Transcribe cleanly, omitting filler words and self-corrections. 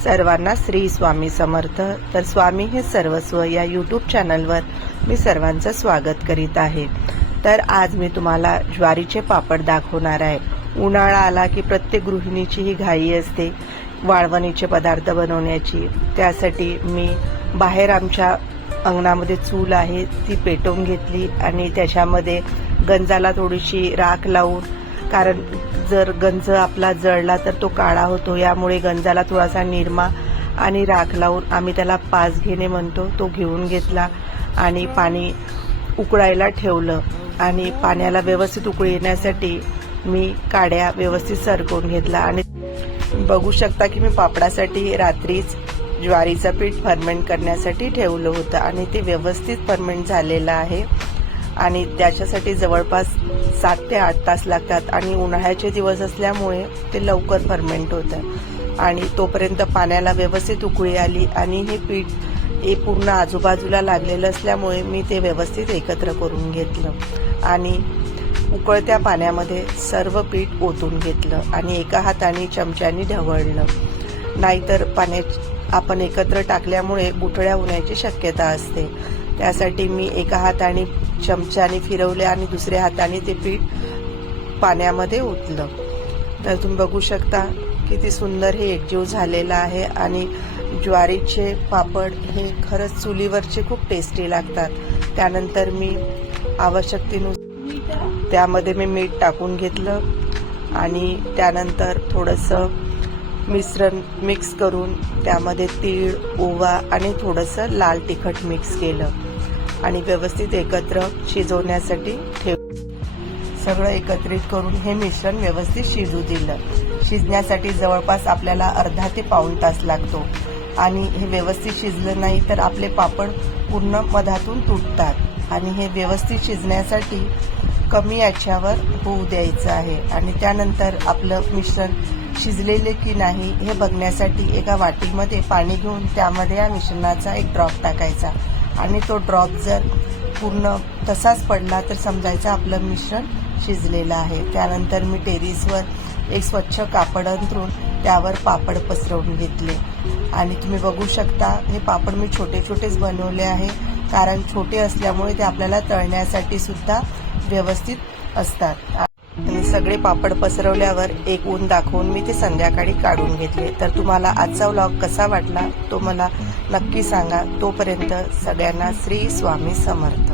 सर्वांना श्री स्वामी समर्थ। तर स्वामी हे सर्वस्व या यूट्यूब चॅनलवर मी सर्वांचं स्वागत करीत आहे। तर आज मी तुम्हाला ज्वारीचे पापड दाखवणार आहे। उन्हाळा आला की प्रत्येक गृहिणीची ही घाई असते वाळवणीचे पदार्थ बनवण्याची। त्यासाठी मी बाहेर आमच्या अंगणामध्ये चूल आहे ती पेटवून घेतली आणि त्याच्यामध्ये गंजाला थोडीशी राख लावून, कारण जर गंज आपला जळला तर तो काळा होतो, यामुळे गंजाला थोडासा निरमा आणि राख लावून आम्ही त्याला पाच घेणे म्हणतो तो घेऊन घेतला आणि पाणी उकळायला ठेवलं। आणि पाण्याला व्यवस्थित उकळी येण्यासाठी मी काड्या व्यवस्थित सरकवून घेतला। आणि बघू शकता की मी पापडासाठी रात्रीच ज्वारीचं पीठ फर्मेंट करण्यासाठी ठेवलं होतं आणि ते व्यवस्थित फर्मेंट झालेलं आहे। आणि त्याच्यासाठी जवळपास 7 ते 8 तास लागतात आणि उन्हाळ्याचे दिवस असल्यामुळे ते लवकर फर्मेंट होतं। आणि तोपर्यंत पाण्याला व्यवस्थित उकळी आली आणि हे पीठ हे पूर्ण आजूबाजूला लागलेलं असल्यामुळे मी ते व्यवस्थित एकत्र करून घेतलं आणि उकळत्या पाण्यामध्ये सर्व पीठ ओतून घेतलं आणि एका हाताने चमच्याने ढवळलं, नाहीतर पाण्यात आपण एकत्र टाकल्यामुळे गुठळ्या होण्याची शक्यता असते। त्यासाठी मी एका हाताने चमच्याने फिरवले आणि दुसऱ्या हाताने ते पीठ पाण्यामध्ये ओतलं। तर तुम्ही बघू शकता किती सुंदर हे एकजीव झालेलं आहे। आणि ज्वारीचे पापड हे खरंच चुलीवरचे खूप टेस्टी लागतात। त्यानंतर मी आवश्यकतेनुसार त्यामध्ये मी मीठ टाकून घेतलं आणि त्यानंतर थोडंसं मिश्रण मिक्स करून त्यामध्ये तीळ, ओवा आणि थोडंसं लाल तिखट मिक्स केलं आणि व्यवस्थित एकत्र शिजवण्यासाठी सगळं एकत्रित करून हे मिश्रण व्यवस्थित शिजू दिलं। शिजण्यासाठी जवळपास आपल्याला अर्धा ते पाऊण तास लागतो आणि हे व्यवस्थित शिजलं नाही तर आपले पापड पूर्ण मधातून तुटतात। आणि हे व्यवस्थित शिजण्यासाठी कमी आचेवर होऊ द्यायचं आहे। आणि त्यानंतर आपलं मिश्रण शिजलेले की नाही हे बघण्यासाठी एका वाटीमध्ये पाणी घेऊन त्यामध्ये या मिश्रणाचा एक ड्रॉप टाकायचा आणि तो ड्रॉप जर पूर्ण तसाच पडला तर समजायचं आपलं मिश्रण शिजलेलं आहे। त्यानंतर मी टेरेसवर एक स्वच्छ कापड अंथरून त्यावर पापड पसरवून घेतले आणि तुम्ही बघू शकता हे पापड मी छोटे छोटेच बनवले आहे, कारण छोटे असल्यामुळे ते आपल्याला तळण्यासाठी सुद्धा व्यवस्थित असतात। आणि सगळे पापड पसरवल्यावर एक ऊन दाखवून मी ते संध्याकाळी काढून घेतले। तर तुम्हाला आजचा व्लॉग कसा वाटला तो मला नक्की सांगा। तोपर्यंत सगळ्यांना श्री स्वामी समर्थ।